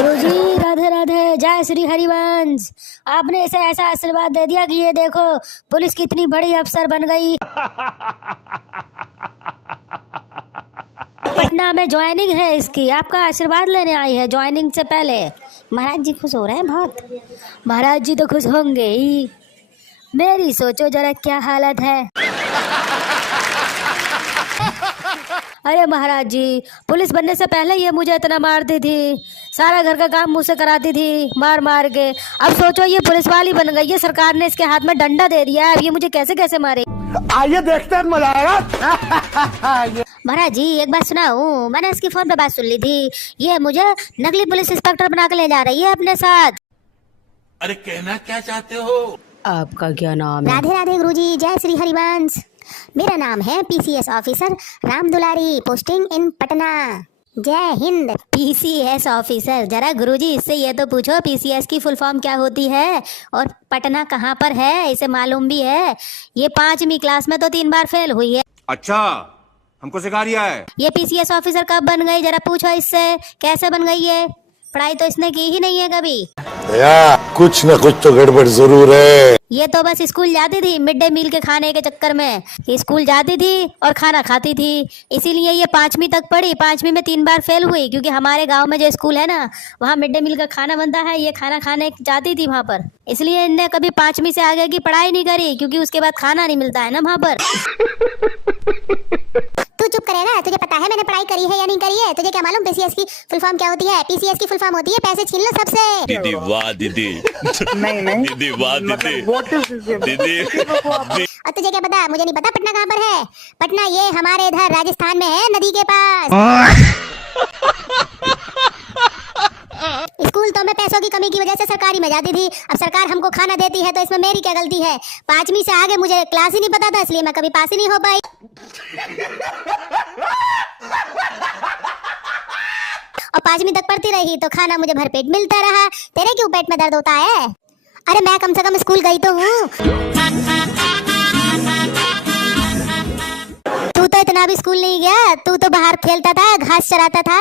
गुरुजी राधे राधे, जय श्री हरिवंश। आपने इसे ऐसा आशीर्वाद दे दिया कि ये देखो पुलिस कितनी बड़ी अफसर बन गई। पटना में ज्वाइनिंग है इसकी, आपका आशीर्वाद लेने आई है ज्वाइनिंग से पहले। महाराज जी खुश हो रहे हैं बहुत। महाराज जी तो खुश होंगे ही, मेरी सोचो जरा क्या हालत है। अरे महाराज जी, पुलिस बनने से पहले ये मुझे इतना मारती थी, सारा घर का काम मुझसे कराती थी मार मार के। अब सोचो ये पुलिस वाली बन गई है, सरकार ने इसके हाथ में डंडा दे दिया है, अब ये मुझे कैसे कैसे मारे। आइए देखते हैं, मजा आएगा। महाराज जी एक बात सुनाऊं, मैंने इसकी फोन पे बात सुन ली थी, ये मुझे नकली पुलिस इंस्पेक्टर बना के ले जा रही है अपने साथ। अरे कहना क्या चाहते हो? आपका क्या नाम है? राधे राधे गुरुजी, जय श्री हरिवंश। मेरा नाम है PCS officer Ram Dulari, posting in Patna. जय हिंद। पीसीएस ऑफिसर, जरा गुरुजी इससे ये तो पूछो पीसीएस की फुल फॉर्म क्या होती है और पटना कहाँ पर है, इसे मालूम भी है? ये 5वीं क्लास में तो 3 बार फेल हुई है। अच्छा, हमको सिखा रिया है। ये पीसीएस ऑफिसर कब बन गई, जरा पूछो इससे, कैसे बन गई है? पढ़ाई तो इसने की ही नहीं है कभी। या कुछ न कुछ तो गड़बड़ जरूर है। ये तो बस स्कूल जाती थी मिड डे मील के खाने के चक्कर में, स्कूल जाती थी और खाना खाती थी, इसीलिए ये 5वीं तक पढ़ी। 5वीं में 3 बार फेल हुई, क्योंकि हमारे गांव में जो स्कूल है ना, वहाँ मिड डे मील का खाना बनता है, ये खाना खाने जाती थी वहाँ पर, इसलिए इनने कभी 5वीं से आगे की पढ़ाई नहीं करी, क्योंकि उसके बाद खाना नहीं मिलता है ना वहाँ पर। तू चुप करे ना, तुझे पता है मैंने पढ़ाई करी है या नहीं करी है? तुझे क्या मालूम पीसीएस की फुल फॉर्म क्या होती है? पीसीएस की फुल फॉर्म होती है पैसे छीन लो सबसे। दीदी वाह दीदी। नहीं दीदी वाह दीदी। दीदी और तुझे क्या पता, मुझे नहीं पता पटना कहाँ पर है। पटना ये हमारे इधर राजस्थान में है, नदी के पास। स्कूल तो मैं पैसों की कमी की वजह से सरकारी में जाती थी, अब सरकार हमको खाना देती है तो इसमें मेरी क्या गलती है? 5वीं से आगे मुझे क्लास ही नहीं पता था, इसलिए मैं कभी पास ही नहीं हो पाई। और 5वीं तक पढ़ती रही तो खाना मुझे भरपेट मिलता रहा। तेरे क्यों पेट में दर्द होता है? अरे मैं कम से कम स्कूल गई तो हूँ। तू तो इतना भी स्कूल नहीं गया, तू तो बाहर खेलता था, घास चराता था।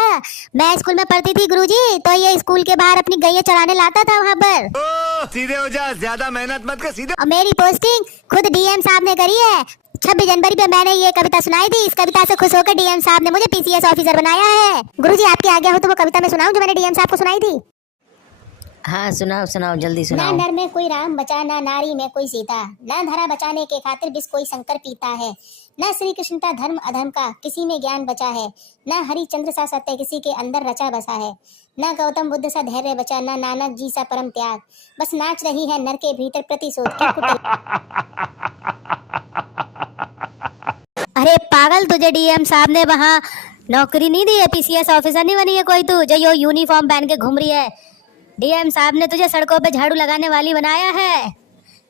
मैं स्कूल में पढ़ती थी गुरुजी, तो ये स्कूल के बाहर अपनी गैया चराने लाता था वहाँ पर। सीधे हो जा, ज्यादा मेहनत मत कर, सीधे। और मेरी पोस्टिंग खुद डीएम साहब ने करी है। 26 जनवरी पे मैंने ये कविता सुनाई थी, इस कविता से खुश होकर डीएम साहब ने मुझे पीसीएस ऑफिसर बनाया है। गुरुजी आपकी आज्ञा हो तो वो कविता मैं सुनाऊं जो मैंने डीएम साहब को सुनाई थी? हाँ सुनाओ सुनाओ, जल्दी ना सुनाओ। नर में कोई राम बचा, ना नारी में कोई सीता, ना धरा बचाने के खातिर विष कोई शंकर पीता है, ना श्री कृष्णता धर्म अधर्म का किसी में ज्ञान बचा है, ना हरिचंद्र सा सत्य किसी के अंदर रचा बसा है, ना गौतम बुद्ध सा धैर्य बचा, ना नानक जी सा परम त्याग, बस नाच रही है नर के भीतर प्रतिशोध की कुटिल। अरे पागल, तुझे डीएम साहब ने वहाँ नौकरी नहीं दी है, पीसीएस ऑफिसर नहीं बनी है कोई तू जो यो यूनिफॉर्म पहन के घूम रही है। डीएम साहब ने तुझे सड़कों पे झाड़ू लगाने वाली बनाया है।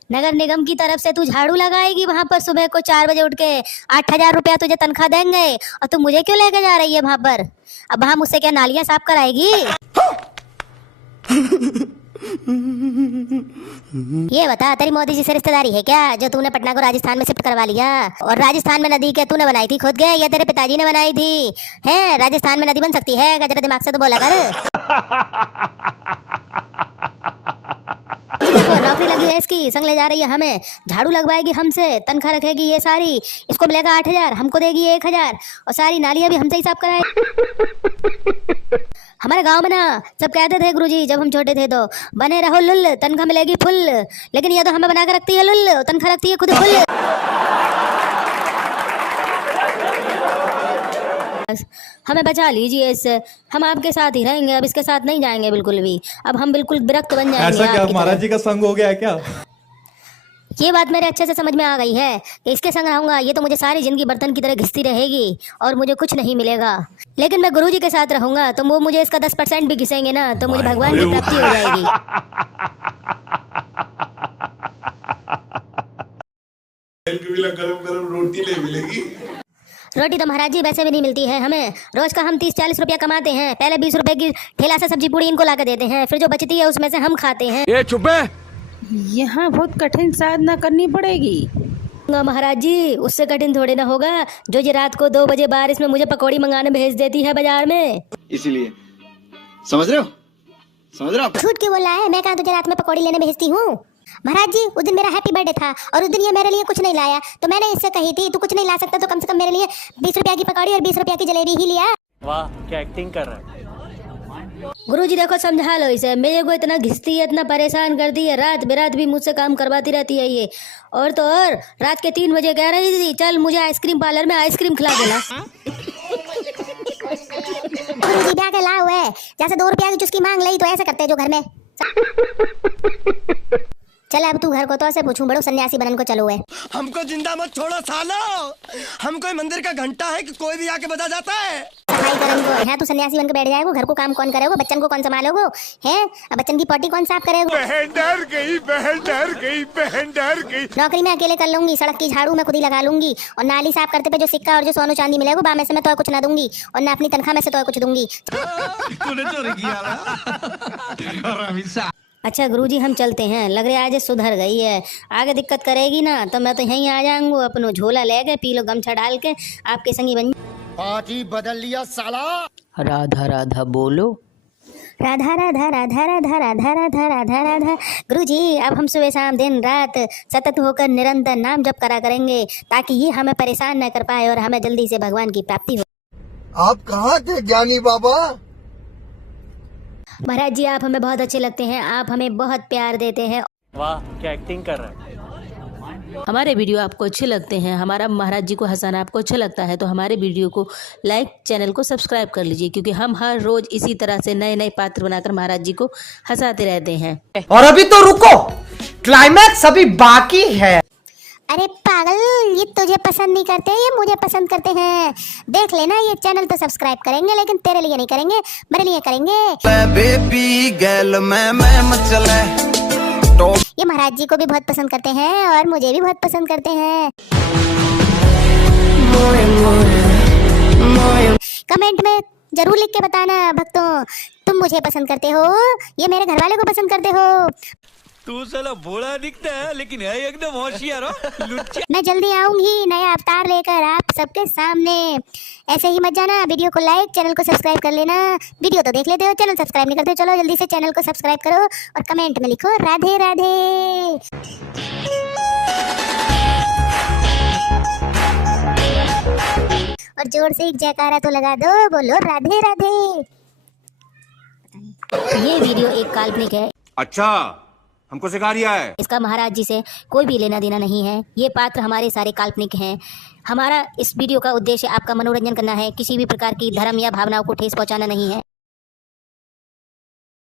नगर निगम की तरफ से तू झाड़ू लगाएगी वहाँ पर, सुबह को 4 बजे उठ के 8,000 रुपया तुझे तनख्वाह देंगे, और तू मुझे क्यों लेके जा रही है वहाँ पर? अब वहाँ मुझसे क्या नालियाँ साफ कराएगी? ये बता, तेरी मोदी जी से रिश्तेदारी है क्या जो तूने पटना को राजस्थान में शिफ्ट करवा लिया? और राजस्थान में नदी क्या तूने बनाई थी खुद के या तेरे पिताजी ने बनाई थी? है राजस्थान में नदी बन सकती है? जरा दिमाग से तो बोला कर। नौकरी लगी है इसकी, संग ले जा रही है हमें, झाड़ू लगवाएगी हमसे, तनख्वाह रखेगी ये सारी, इसको मिलेगा 8,000, हमको देगी 1,000, और सारी नालियां भी हमसे ही साफ कराएगी। हमारे गांव में ना सब कहते थे गुरुजी जब हम छोटे थे, तो बने रहो लुल, तनख्वाह मिलेगी फुल, लेकिन ये तो हमें बना के रखती है लुल, तनख्वाह रखती है खुद फुल। हमें बचा लीजिए इससे, हम आपके साथ ही रहेंगे, अब इसके साथ नहीं जाएंगे बिल्कुल भी, अब हम बिल्कुल विरक्त बन जाएंगे। ऐसा क्या महाराज जी का संग हो गया क्या? ये बात मेरे अच्छे से समझ में आ गई है कि इसके संग रहूंगा ये तो मुझे सारी जिंदगी बर्तन की तरह घिसती रहेगी और मुझे कुछ नहीं मिलेगा, लेकिन मैं गुरुजी के साथ रहूंगा तो वो मुझे इसका 10% भी घिसेंगे ना, तो मुझे भगवान की प्राप्ति हो जाएगी। गरम रोटी ले मिलेगी। रोटी तो महाराज जी वैसे भी नहीं मिलती है हमें, रोज का हम 30-40 रुपया कमाते हैं, पहले 20 रुपए की ठेला से सब्जी पूड़ी इनको ला के देते हैं, फिर जो बचती है उसमें से हम खाते हैं। ये चुप है। यहाँ बहुत कठिन साधना करनी पड़ेगी। महाराज जी उससे कठिन थोड़ी ना होगा, जो ये रात को 2 बजे बारिश में मुझे पकौड़ी मंगाने भेज देती है बाजार में। इसीलिए समझ रहे हो, समझ रहा झूठ क्यों बोल रहा है? मैं कहाँ तुझे रात में पकौड़ी लेने भेजती हूँ? महाराज जी, उस दिन मेरा हैप्पी बर्थडे था और उस दिन ये मेरे लिए कुछ नहीं लाया, तो मैंने इससे कही थी तू कुछ नहीं ला सकता तो कम से कम मेरे लिए 20 रुपया की पकौड़ी और 20 रुपया की जलेबी ही लिया। वाह, क्या एक्टिंग कर रहा है। गुरुजी देखो, समझा लो इसे। मेरे को इतना घिसती है, इतना परेशान करती है, रात बेरात भी मुझसे काम करवाती रहती है ये। और तो और रात के 3 बजे कह रही थी चल मुझे आइसक्रीम पार्लर में आइसक्रीम खिला देना। गुरुजी ब्याह के लाओ है, जैसे 2 रुपया की चुस्की मांग ली तो ऐसे करते हैं जो घर में। चल अब तू घर को तो ऐसे पूछूं, बड़ो सन्यासी बनन को चलो है। हमको जिंदा मत छोड़ो सालो, हम कोई मंदिर का घंटा है कि कोई भी आके बजा जाता है। सफाई करन को है, तू सन्यासी बन के बैठ जाएगा। घर को काम कौन करेगा? बच्चन को कौन संभालोगे? हैं? अब बच्चन की पॉटी कौन साफ करेगा? बहन डर गई, बहन डर गई, बहन डर गई। नौकरी मैं अकेले कर लूंगी, सड़क की झाड़ू मैं खुद ही लगा लूंगी, और नाली साफ करते पे जो सिक्का और जो सोनू चांदी मिलेगा बा में से मैं तो कुछ ना दूंगी, और ना अपनी तनख्वाह में से तो कुछ दूंगी। अच्छा गुरुजी, हम चलते हैं। लग रहा है आज सुधर गई है, आगे दिक्कत करेगी ना तो मैं तो यहीं आ जाऊंगा, अपनो झोला लेके पी लो गमछा डाल के आपके संगी बन। पार्टी बदल लिया साला। राधा राधा बोलो। राधा राधा राधा राधा राधा राधा राधा राधा। गुरुजी, अब हम सुबह शाम दिन रात सतत होकर निरंतर नाम जप करा करेंगे ताकि ये हमें परेशान न कर पाए और हमें जल्दी से भगवान की प्राप्ति हो। आप कहाँ थे ज्ञानी बाबा? महाराज जी, आप हमें बहुत अच्छे लगते हैं, आप हमें बहुत प्यार देते हैं। वाह, क्या एक्टिंग कर रहा है। हमारे वीडियो आपको अच्छे लगते हैं, हमारा महाराज जी को हंसाना आपको अच्छा लगता है, तो हमारे वीडियो को लाइक, चैनल को सब्सक्राइब कर लीजिए, क्योंकि हम हर रोज इसी तरह से नए नए पात्र बनाकर महाराज जी को हंसाते रहते हैं। और अभी तो रुको, क्लाइमैक्स अभी बाकी है। अरे पागल, ये तुझे पसंद नहीं करते, ये मुझे पसंद करते हैं। देख लेना, ये चैनल तो सब्सक्राइब करेंगे लेकिन तेरे लिए नहीं करेंगे, मेरे लिए करेंगे। बेबी गर्ल मैं मचले। ये महाराज जी को भी बहुत पसंद करते हैं और मुझे भी बहुत पसंद करते हैं। कमेंट में जरूर लिख के बताना भक्तों, तुम मुझे पसंद करते हो, ये मेरे घर वाले को पसंद करते हो। तू साला भोला दिखता है लेकिन है एकदम होशियार हो। मैं जल्दी आऊंगी नया अवतार लेकर आप सबके सामने। ऐसे ही मत जाना, वीडियो को लाइक, चैनल को सब्सक्राइब कर लेना। वीडियो तो देख लेते हो, चैनल सब्सक्राइब नहीं करते, चलो जल्दी से चैनल को सब्सक्राइब करो और कमेंट में लिखो राधे राधे। और जोर से एक जयकारा तो लगा दो, बोलो राधे राधे। ये वीडियो एक काल्पनिक है। अच्छा, हमको सिखा रिया है। इसका महाराज जी से कोई भी लेना देना नहीं है, ये पात्र हमारे सारे काल्पनिक हैं। हमारा इस वीडियो का उद्देश्य आपका मनोरंजन करना है, किसी भी प्रकार की धर्म या भावनाओं को ठेस पहुंचाना नहीं है।